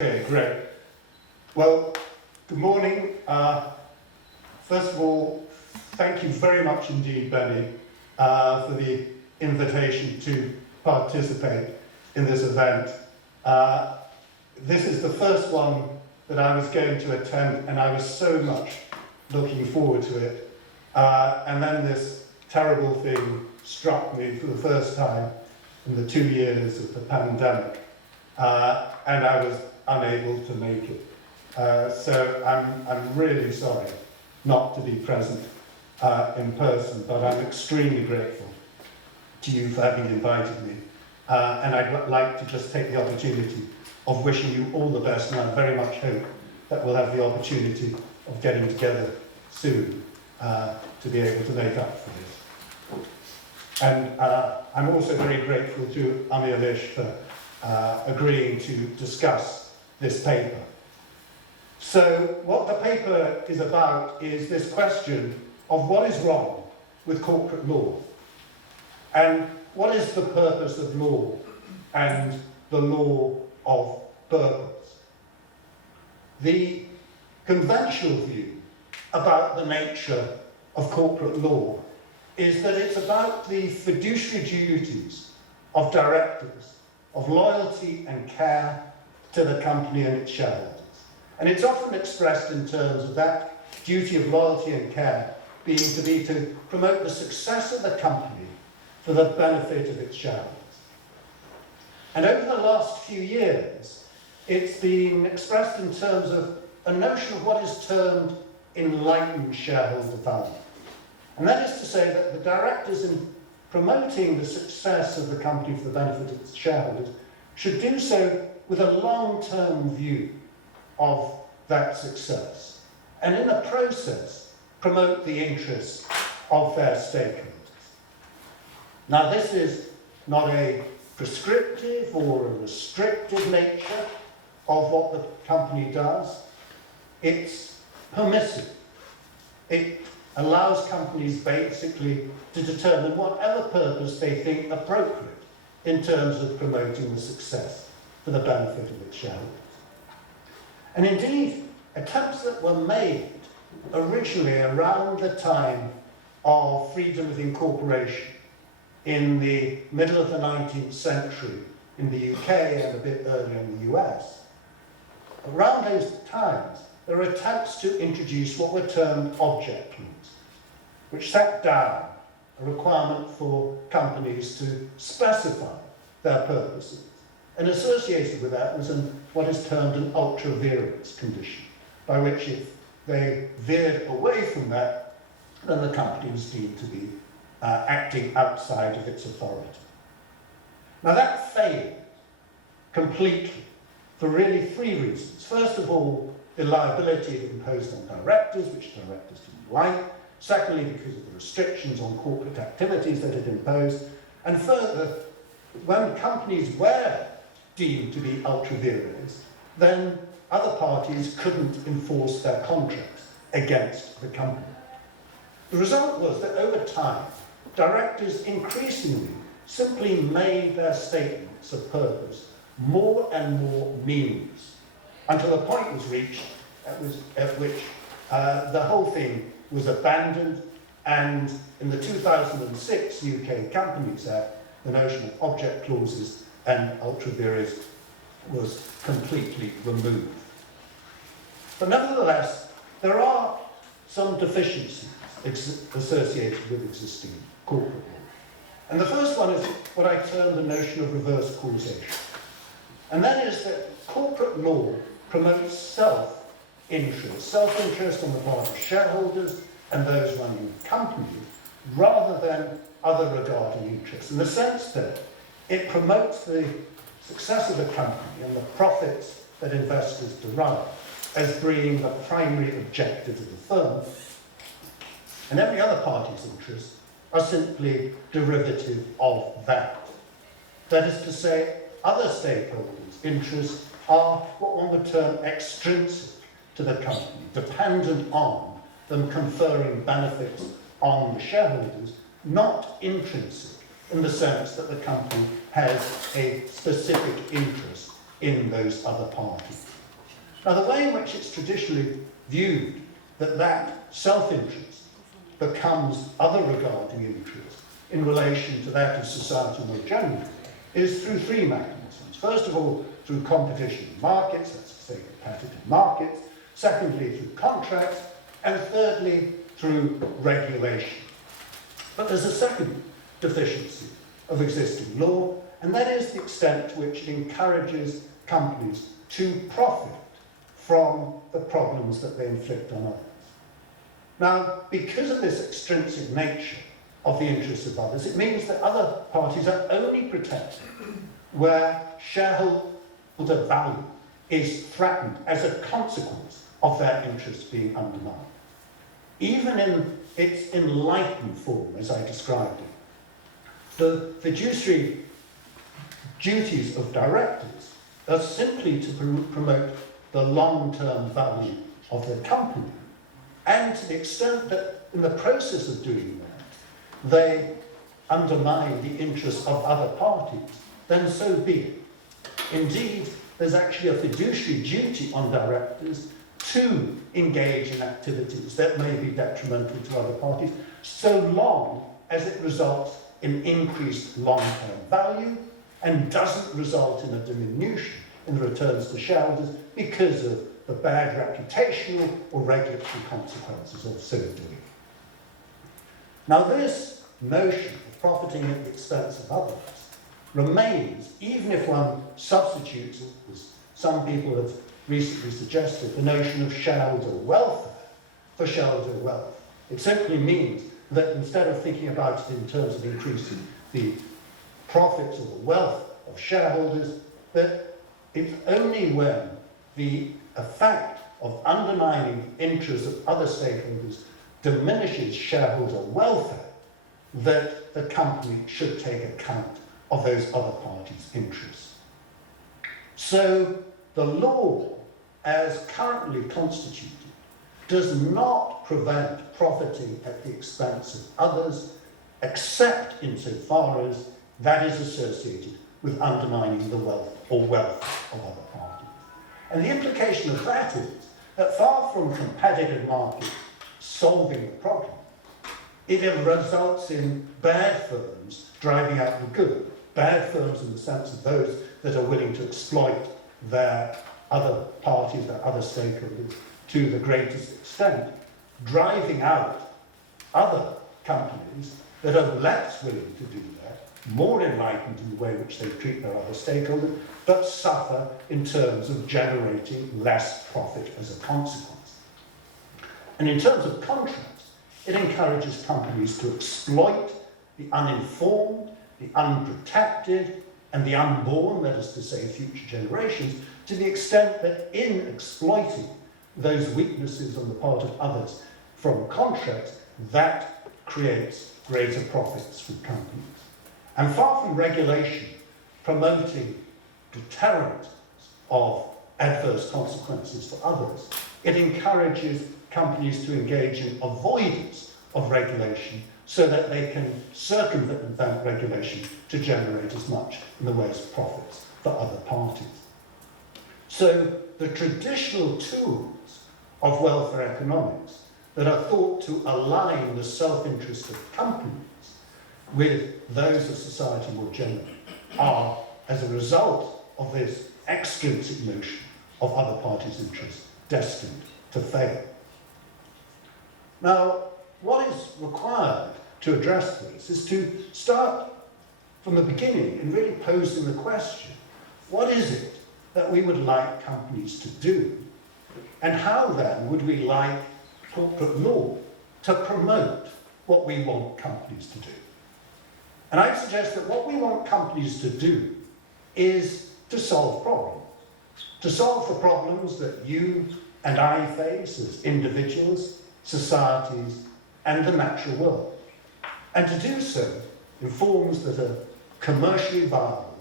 Okay, great. Well, good morning. First of all, thank you very much indeed, Benny, for the invitation to participate in this event. This is the first one that I was going to attend, and I was so much looking forward to it. And then this terrible thing struck me for the first time in the 2 years of the pandemic, and I was unable to make it. So I'm really sorry not to be present in person, but I'm extremely grateful to you for having invited me. And I'd like to just take the opportunity of wishing you all the best, and I very much hope that we'll have the opportunity of getting together soon to be able to make up for this. And I'm also very grateful to Amir Licht for agreeing to discuss this paper. So what the paper is about is this question of what is wrong with corporate law, and what is the purpose of law and the law of purpose. The conventional view about the nature of corporate law is that it's about the fiduciary duties of directors, of loyalty and care to the company and its shareholders. And it's often expressed in terms of that duty of loyalty and care being to promote the success of the company for the benefit of its shareholders. And over the last few years, it's been expressed in terms of a notion of what is termed enlightened shareholder value. And that is to say that the directors, in promoting the success of the company for the benefit of its shareholders, should do so with a long-term view of that success, and in the process promote the interests of their stakeholders. Now, this is not a prescriptive or a restrictive nature of what the company does. It's permissive. It allows companies basically to determine whatever purpose they think appropriate in terms of promoting the success for the benefit of its shareholders. And indeed, attempts that were made originally around the time of freedom of incorporation in the middle of the 19th century in the UK and a bit earlier in the US, around those times, there were attempts to introduce what were termed object clauses, which set down a requirement for companies to specify their purposes. And associated with that was what is termed an ultra-virens condition, by which if they veered away from that, then the company was deemed to be acting outside of its authority. Now that failed completely for really three reasons. First of all, the liability it imposed on directors, which directors didn't like. Secondly, because of the restrictions on corporate activities that it imposed. And further, when companies were deemed to be ultra-virens, then other parties couldn't enforce their contracts against the company. The result was that over time, directors increasingly simply made their statements of purpose more and more meaningless, until a point was reached at which the whole thing was abandoned, and in the 2006 UK Companies Act, the notion of object clauses and ultra-virens was completely removed. But nevertheless, there are some deficiencies associated with existing corporate law. And the first one is what I term the notion of reverse causation. And that is that corporate law promotes self-interest on the part of shareholders and those running the company, rather than other regarding interests, in the sense that it promotes the success of the company and the profits that investors derive as being the primary objective of the firm, and every other party's interests are simply derivative of that. That is to say, other stakeholders' interests are what one would term extrinsic to the company, dependent on them conferring benefits on the shareholders, not intrinsic in the sense that the company has a specific interest in those other parties. Now, the way in which it's traditionally viewed that self-interest becomes other regarding interest in relation to that of society more generally is through three mechanisms. First of all, through competition in markets, that's to say competitive markets. Secondly, through contracts. And thirdly, through regulation. But there's a second deficiency of existing law, and that is the extent to which it encourages companies to profit from the problems that they inflict on others. Now, because of this extrinsic nature of the interests of others, it means that other parties are only protected where shareholder value is threatened as a consequence of their interests being undermined. Even in its enlightened form, as I described it, the fiduciary duties of directors are simply to promote the long-term value of the company, and to the extent that in the process of doing that, they undermine the interests of other parties, then so be it. Indeed, there's actually a fiduciary duty on directors to engage in activities that may be detrimental to other parties, so long as it results in increased long-term value and doesn't result in a diminution in the returns to shareholders because of the bad reputational or regulatory consequences of so doing. Now, this notion of profiting at the expense of others remains, even if one substitutes, as some people have recently suggested, the notion of shareholder welfare for shareholder wealth. It simply means that instead of thinking about it in terms of increasing the profits or the wealth of shareholders, that it's only when the effect of undermining the interests of other stakeholders diminishes shareholder welfare that the company should take account of those other parties' interests. So the law, as currently constituted, does not prevent profiting at the expense of others, except insofar as that is associated with undermining the wealth of other parties. And the implication of that is that far from competitive markets solving the problem, it results in bad firms driving out the good. Bad firms in the sense of those that are willing to exploit their other parties, their other stakeholders, to the greatest extent, driving out other companies that are less willing to do that, more enlightened in the way in which they treat their other stakeholders, but suffer in terms of generating less profit as a consequence. And in terms of contracts, it encourages companies to exploit the uninformed, the unprotected, and the unborn, that is to say, future generations, to the extent that in exploiting those weaknesses on the part of others from contracts, that creates greater profits for companies. And far from regulation promoting deterrence of adverse consequences for others, it encourages companies to engage in avoidance of regulation so that they can circumvent regulation to generate as much in the way of profits for other parties. So the traditional tools of welfare economics that are thought to align the self-interest of companies with those of society more generally are, as a result of this extrinsic notion of other parties' interests, destined to fail. Now, what is required to address this is to start from the beginning and really posing the question, what is it that we would like companies to do? And how then would we like corporate law to promote what we want companies to do? And I'd suggest that what we want companies to do is to solve problems. To solve the problems that you and I face as individuals, societies, and the natural world. And to do so in forms that are commercially viable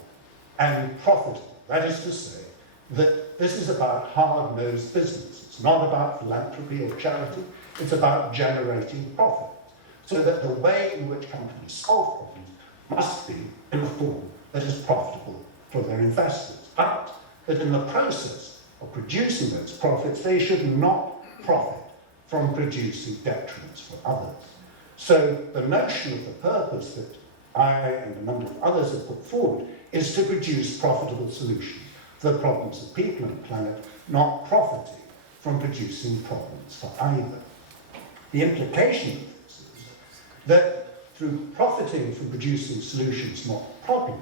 and profitable. That is to say, that this is about hard-nosed business. It's not about philanthropy or charity. It's about generating profit. So that the way in which companies solve problems must be in a form that is profitable for their investors. But that in the process, of producing those profits, they should not profit from producing detriments for others. So the notion of the purpose that I and a number of others have put forward is to produce profitable solutions for the problems of people and the planet, not profiting from producing problems for either. The implication of this is that through profiting from producing solutions, not problems,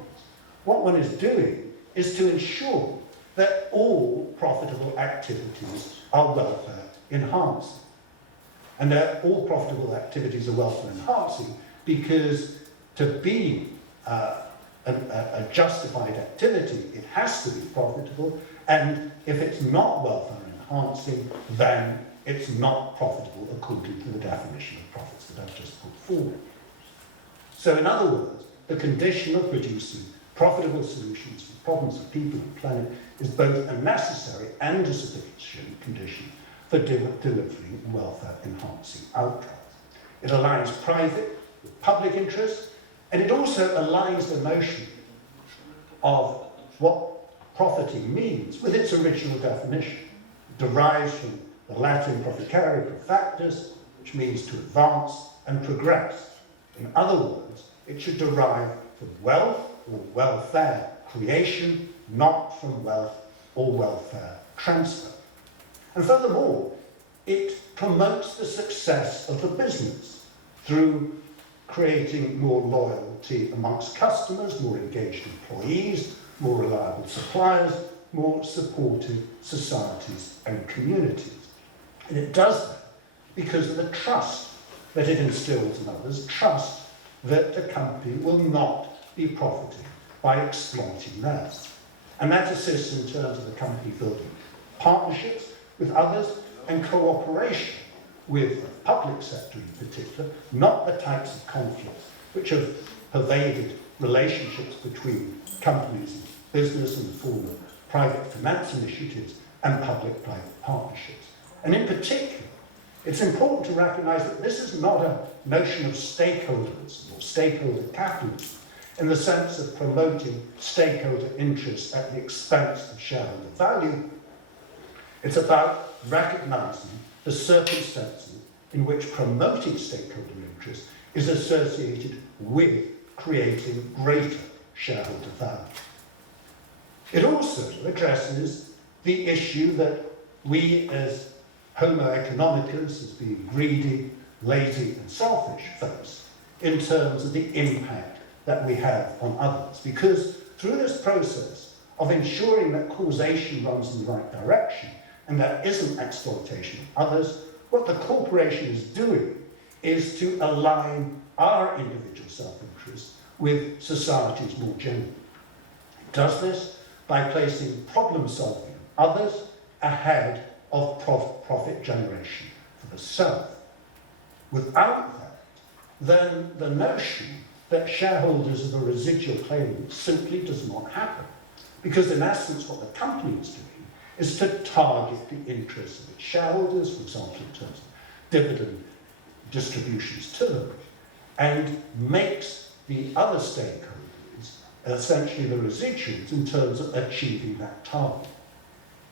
what one is doing is to ensure that all profitable activities are welfare enhancing. And that all profitable activities are welfare enhancing because to be a justified activity, it has to be profitable, and if it's not welfare enhancing, then it's not profitable according to the definition of profits that I've just put forward. So in other words, the condition of producing profitable solutions for problems of people and planet is both a necessary and a sufficient condition for delivering welfare-enhancing outcomes. It aligns private with public interest, and it also aligns the notion of what profiting means with its original definition. It derives from the Latin proficere profactus, which means to advance and progress. In other words, it should derive from wealth or welfare creation, not from wealth or welfare transfer. And furthermore, it promotes the success of the business through creating more loyalty amongst customers, more engaged employees, more reliable suppliers, more supportive societies and communities. And it does that because of the trust that it instills in others, trust that a company will not be profiting by exploiting theirs. And that assists in terms of the company building partnerships with others and cooperation with the public sector in particular, not the types of conflicts which have pervaded relationships between companies and business in the form of private finance initiatives and public-private partnerships. And in particular, it's important to recognise that this is not a notion of stakeholderism or stakeholder capitalism in the sense of promoting stakeholder interests at the expense of shareholder value. It's about recognising the circumstances in which promoting stakeholder interests is associated with creating greater shareholder value. It also addresses the issue that we as Homo economicus, as being greedy, lazy and selfish face, in terms of the impact that we have on others. Because through this process of ensuring that causation runs in the right direction and there isn't exploitation of others, what the corporation is doing is to align our individual self-interest with society's more generally. It does this by placing problem-solving of others ahead of profit generation for the self. Without that, then the notion that shareholders of a residual claim simply does not happen. Because in essence, what the company is doing is to target the interests of its shareholders, for example, in terms of dividend distributions to them, and makes the other stakeholders essentially the residuals in terms of achieving that target.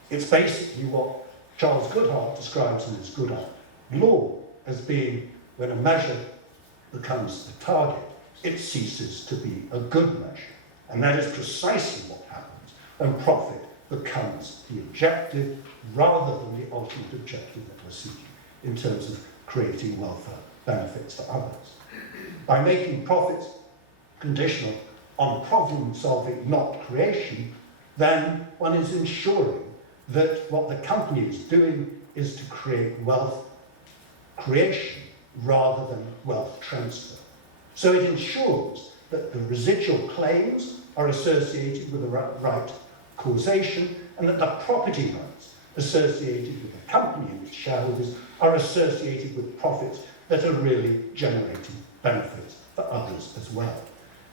It's basically what Charles Goodhart describes in his Goodhart law as being when a measure becomes the target, it ceases to be a good measure. And that is precisely what happens when profit becomes the objective rather than the ultimate objective that we're seeking in terms of creating welfare benefits for others. By making profits conditional on problem solving, not creation, then one is ensuring that what the company is doing is to create wealth creation rather than wealth transfer. So it ensures that the residual claims are associated with the right causation and that the property rights associated with the company and its shareholders are associated with profits that are really generating benefits for others as well.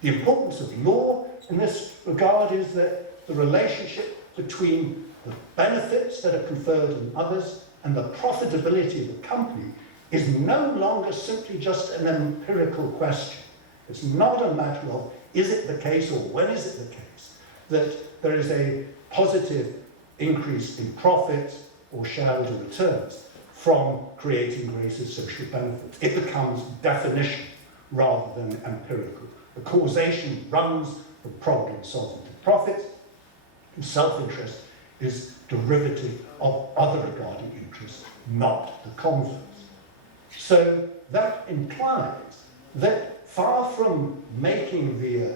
The importance of law in this regard is that the relationship between the benefits that are conferred on others and the profitability of the company is no longer simply just an empirical question. It's not a matter of is it the case or when is it the case that there is a positive increase in profits or shareholder returns from creating greater social benefits. It becomes definition rather than empirical. The causation runs from problem solving to profit, and self-interest is derivative of other regarding interests, not the converse. So that implies that far from making the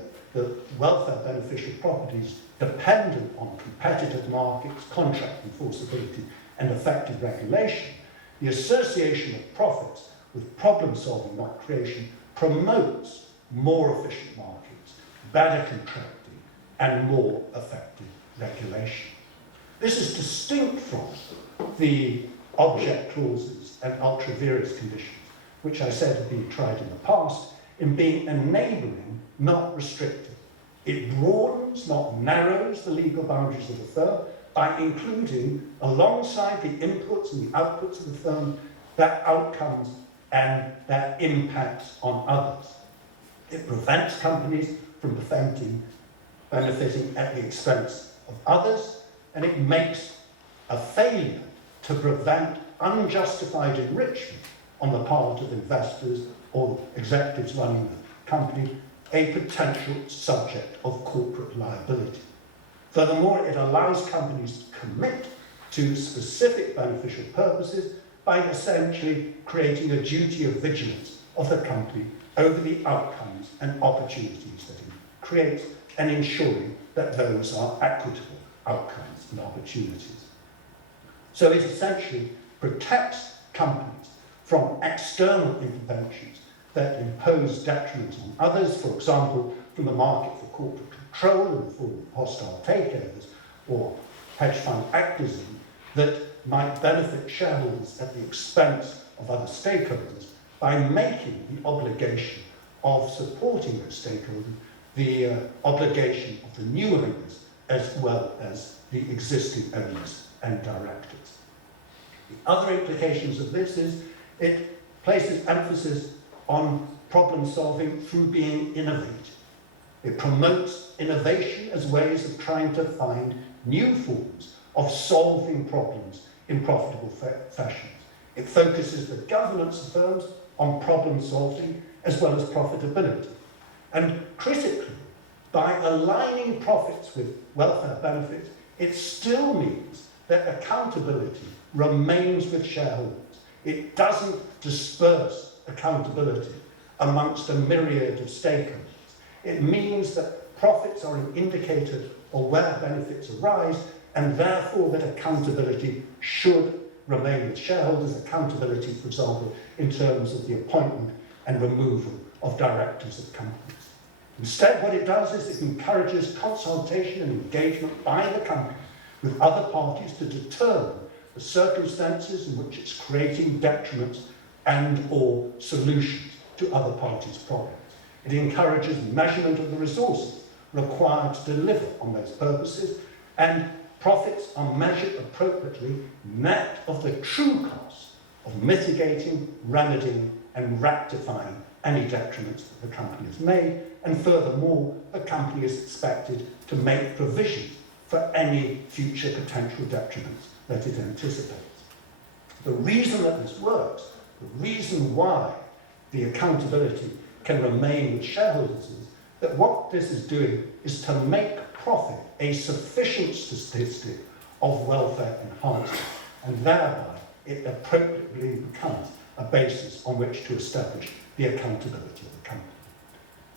welfare beneficial properties dependent on competitive markets, contract enforceability, and effective regulation, the association of profits with problem-solving, not creation, promotes more efficient markets, better contracting, and more effective regulation. This is distinct from the object clauses and ultra-vires conditions, which I said have been tried in the past, in being enabling, not restrictive. It broadens, not narrows, the legal boundaries of the firm by including, alongside the inputs and the outputs of the firm, their outcomes and their impacts on others. It prevents companies from benefiting at the expense of others, and it makes a failure to prevent unjustified enrichment on the part of investors or executives running the company a potential subject of corporate liability. Furthermore, it allows companies to commit to specific beneficial purposes by essentially creating a duty of vigilance of the company over the outcomes and opportunities that it creates, and ensuring that those are equitable outcomes and opportunities. So it essentially protects companies from external interventions that impose detriment on others, for example, from the market for corporate control in the form of hostile takeovers or hedge fund activism that might benefit shareholders at the expense of other stakeholders by making the obligation of supporting those stakeholders the obligation of the new owners as well as the existing owners and directors. The other implications of this is it places emphasis on problem solving through being innovative. It promotes innovation as ways of trying to find new forms of solving problems in profitable fashions. It focuses the governance of firms on problem solving as well as profitability. And critically, by aligning profits with welfare benefits, it still means that accountability remains with shareholders. It doesn't disperse accountability amongst a myriad of stakeholders. It means that profits are an indicator of where benefits arise, and therefore that accountability should remain with shareholders. Accountability, for example, in terms of the appointment and removal of directors of companies. Instead, what it does is it encourages consultation and engagement by the company with other parties to determine the circumstances in which it's creating detriments and or solutions to other parties' problems. It encourages measurement of the resources required to deliver on those purposes, and profits are measured appropriately net of the true cost of mitigating, remedying, and rectifying any detriments that the company has made, and furthermore, the company is expected to make provision for any future potential detriments that it anticipates. The reason that this works, the reason why the accountability can remain with shareholders is that what this is doing is to make profit a sufficient statistic of welfare enhancement, and thereby it appropriately becomes a basis on which to establish the accountability of the company.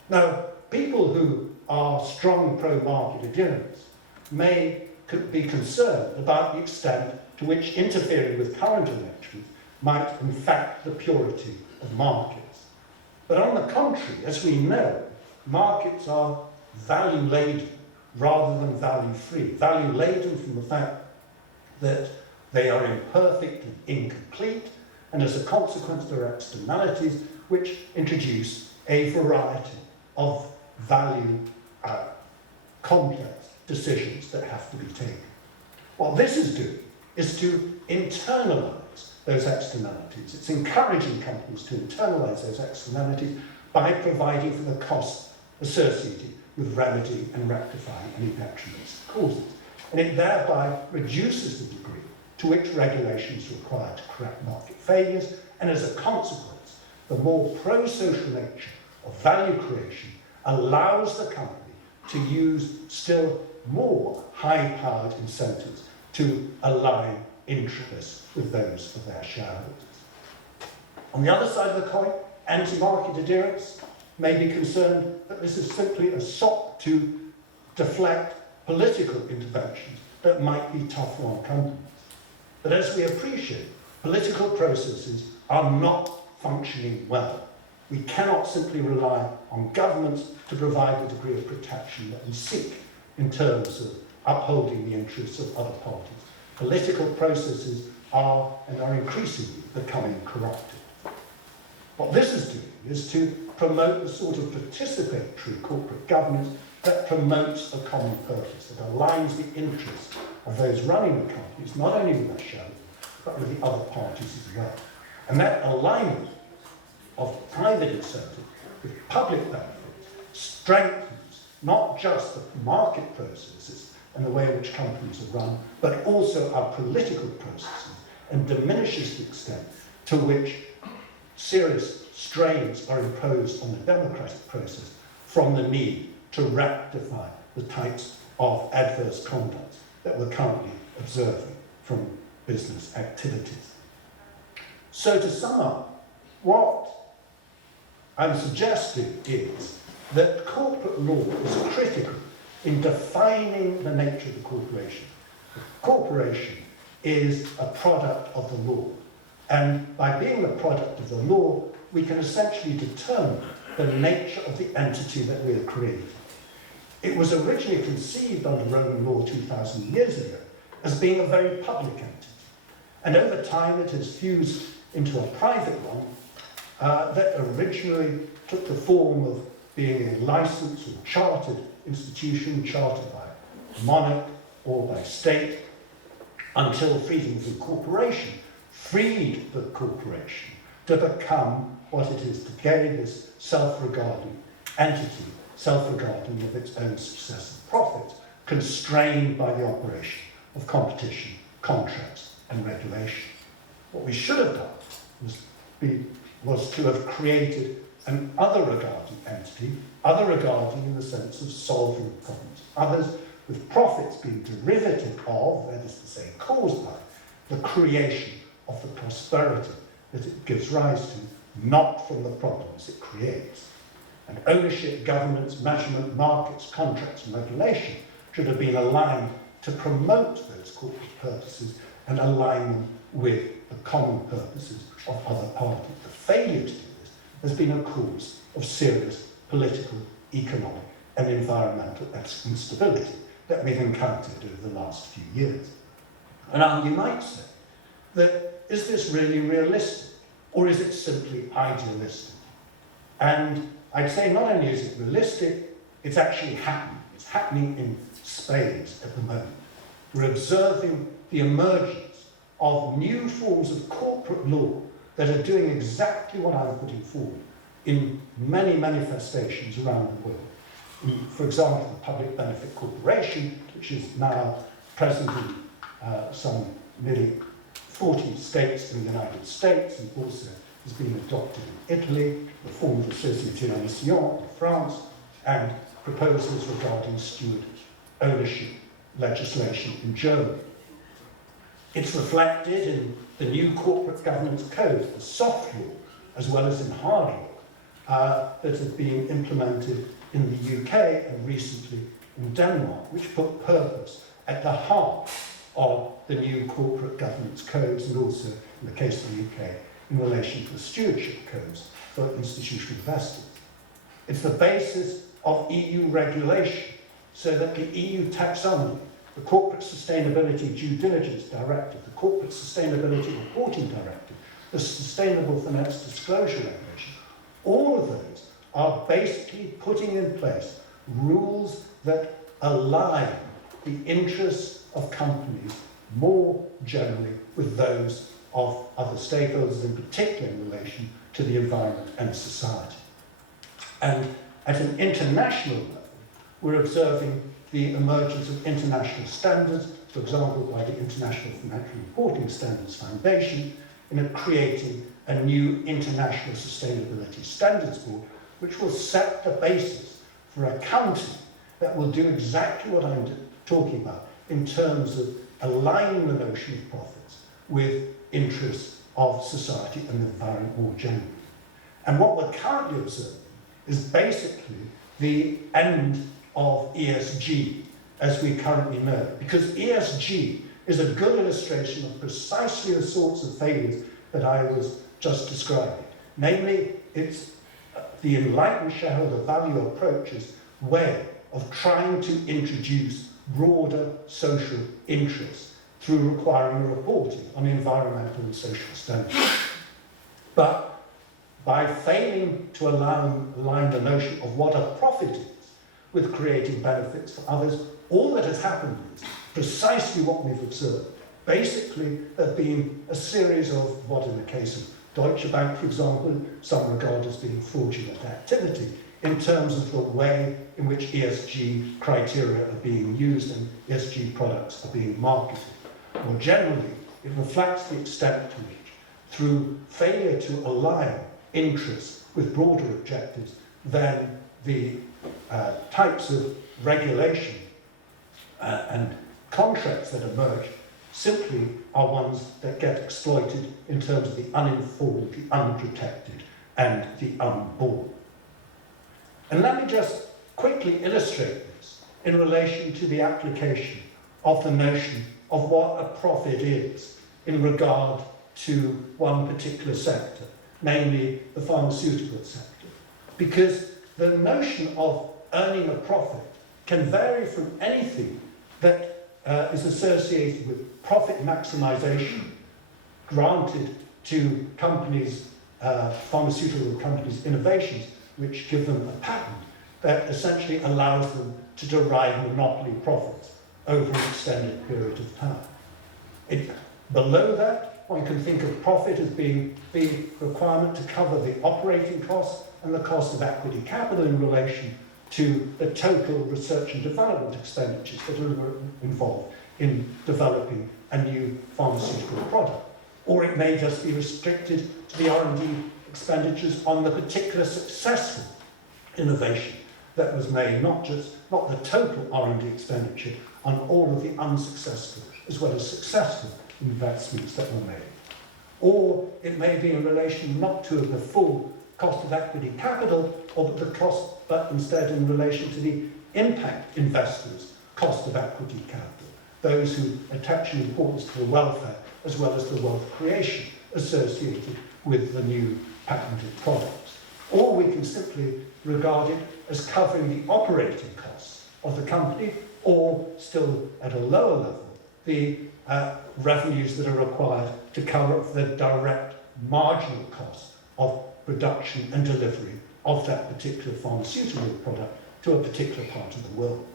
Now, people who are strong pro-market adherents may be concerned about the extent to which interfering with current elections might infect the purity of markets. But on the contrary, as we know, markets are value-laden rather than value-free. Value-laden from the fact that they are imperfect and incomplete, and as a consequence there are externalities which introduce a variety of value complex decisions that have to be taken. What this is doing is to internalise those externalities. It's encouraging companies to internalise those externalities by providing for the costs associated with remedying and rectifying any detriments causes. and it thereby reduces the degree to which regulation is required to correct market failures, and as a consequence, the more pro-social nature of value creation allows the company to use still more high-powered incentives to align interests with those of their shareholders. On the other side of the coin, anti-market adherents may be concerned that this is simply a sop to deflect political interventions that might be tough on companies. But as we appreciate, political processes are not functioning well. We cannot simply rely on governments to provide the degree of protection that we seek in terms of upholding the interests of other parties. Political processes are and are increasingly becoming corrupted. What this is doing is to promote the sort of participatory corporate governance that promotes a common purpose, that aligns the interests of those running the companies, not only with their shareholders, but with the other parties as well. And that alignment of private incentive with public benefit strengthens not just the market processes and the way in which companies are run, but also our political processes, and diminishes the extent to which serious strains are imposed on the democratic process from the need to rectify the types of adverse conduct that we're currently observing from business activities. So to sum up, what I'm suggesting is that corporate law is critical in defining the nature of the corporation. The corporation is a product of the law, and by being the product of the law, we can essentially determine the nature of the entity that we are creating. It was originally conceived under Roman law 2,000 years ago as being a very public entity, and over time it has fused into a private one that originally took the form of being a licensed or chartered institution, chartered by monarch or by state, until freedom of incorporation freed the corporation to become what it is today, this self-regarding entity, self-regarding of its own success and profit, constrained by the operation of competition, contracts, and regulation. What we should have done was to have created an other-regarding entity, other-regarding in the sense of solving problems, others with profits being derivative of, that is to say, caused by, the creation of the prosperity that it gives rise to, not from the problems it creates. And ownership, governance, measurement, markets, contracts, and regulation should have been aligned to promote those corporate purposes and align them with the common purposes of other parties. The failure to do this has been a cause of serious political, economic, and environmental instability that we've encountered over the last few years. And now you might say that, is this really realistic, or is it simply idealistic? And I'd say not only is it realistic, it's actually happening. It's happening in spades at the moment. We're observing the emergence of new forms of corporate law that are doing exactly what I'm putting forward in many manifestations around the world. For example, the Public Benefit Corporation, which is now present in some nearly 40 states in the United States, and also has been adopted in Italy, the form of the Société en Mission in France, and proposals regarding steward ownership legislation in Germany. It's reflected in the new corporate governance code, the soft law, as well as in hard law, that have been implemented in the UK and recently in Denmark, which put purpose at the heart of the new corporate governance codes, and also, in the case of the UK, in relation to the stewardship codes for institutional investors. It's the basis of EU regulation, so that the EU taxonomy, the Corporate Sustainability Due Diligence Directive, the Corporate Sustainability Reporting Directive, the Sustainable Finance Disclosure Regulation, all of those are basically putting in place rules that align the interests of companies more generally with those of other stakeholders, in particular in relation to the environment and society. And at an international level, we're observing the emergence of international standards, for example, by the International Financial Reporting Standards Foundation, in creating a new international sustainability standards board, which will set the basis for accounting that will do exactly what I'm talking about in terms of aligning the notion of profits with interests of society and the environment more generally. And what we're currently observing is basically the end of ESG as we currently know it, because ESG is a good illustration of precisely the sorts of failures that I was just describing. Namely, it's the enlightened shareholder value approach's way of trying to introduce broader social interests through requiring reporting on environmental and social standards. But by failing to align the notion of what a profit is with creating benefits for others, all that has happened is precisely what we've observed. Basically, there have been a series of what, in the case of Deutsche Bank, for example, some regard as being fraudulent activity in terms of the way in which ESG criteria are being used and ESG products are being marketed. More generally, it reflects the extent to which, through failure to align interests with broader objectives, then the types of regulation and contracts that emerge simply are ones that get exploited in terms of the uninformed, the unprotected, and the unborn. And let me just quickly illustrate this in relation to the application of the notion of what a profit is in regard to one particular sector, namely the pharmaceutical sector. Because the notion of earning a profit can vary from anything that is associated with profit maximization granted to companies, pharmaceutical companies' innovations, which give them a patent that essentially allows them to derive monopoly profits over an extended period of time. Below that, one can think of profit as being the requirement to cover the operating costs and the cost of equity capital in relation to the total research and development expenditures that are involved in developing a new pharmaceutical product. Or it may just be restricted to the R&D expenditures on the particular successful innovation that was made, not the total R&D expenditure on all of the unsuccessful as well as successful investments that were made. Or it may be in relation not to the full cost of equity capital, but instead in relation to the impact investors' cost of equity capital, those who attach an importance to the welfare as well as the wealth creation associated with the new patented products. Or we can simply regard it as covering the operating costs of the company, or still at a lower level, the revenues that are required to cover the direct marginal cost of production and delivery of that particular pharmaceutical product to a particular part of the world.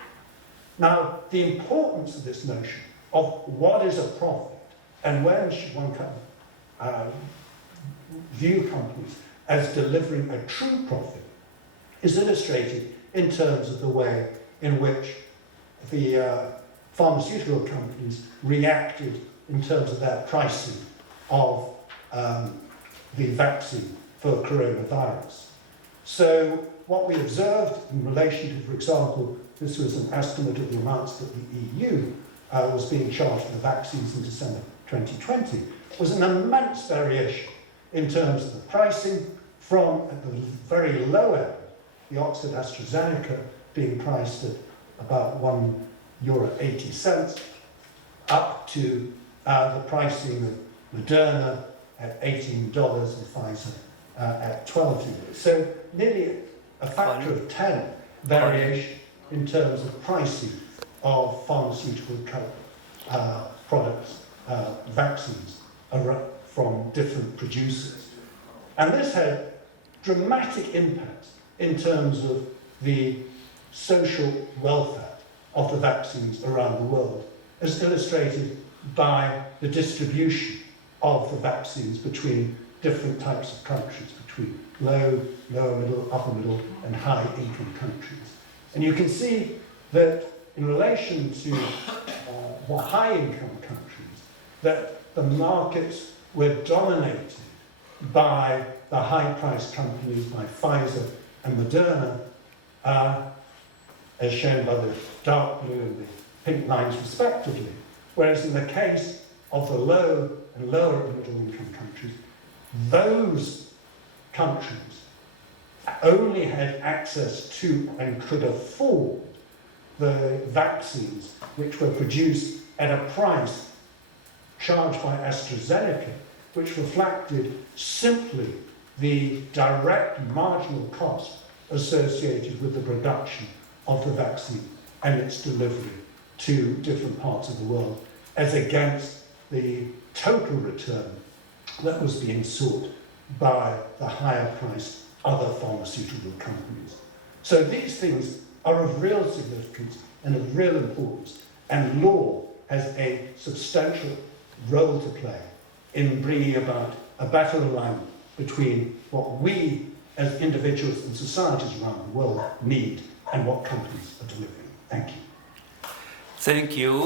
Now, the importance of this notion of what is a profit and when should one view companies as delivering a true profit is illustrated in terms of the way in which the pharmaceutical companies reacted in terms of their pricing of the vaccine for coronavirus. So what we observed in relation to, for example, this was an estimate of the amounts that the EU was being charged for the vaccines in December 2020, was an immense variation in terms of the pricing from at the very low end, the Oxford AstraZeneca being priced at about €1.80, up to the pricing of Moderna at $18 and Pfizer at 12 euros. So nearly a factor of 10 variation in terms of pricing of pharmaceutical products, vaccines from different producers. And this had dramatic impacts in terms of the social welfare of the vaccines around the world, as illustrated by the distribution of the vaccines between different types of countries, between low, lower middle, upper middle, and high income countries. And you can see that in relation to the high-income countries, that the markets were dominated by the high-priced companies, by Pfizer and Moderna, as shown by the dark blue and the pink lines respectively. Whereas in the case of the low and lower middle-income countries, those countries only had access to and could afford the vaccines which were produced at a price charged by AstraZeneca, which reflected simply the direct marginal cost associated with the production of the vaccine and its delivery to different parts of the world, as against the total return that was being sought by the higher priced other pharmaceutical companies. So these things are of real significance and of real importance, and law has a substantial role to play in bringing about a better alignment between what we as individuals and societies around the world need and what companies are delivering. Thank you. Thank you.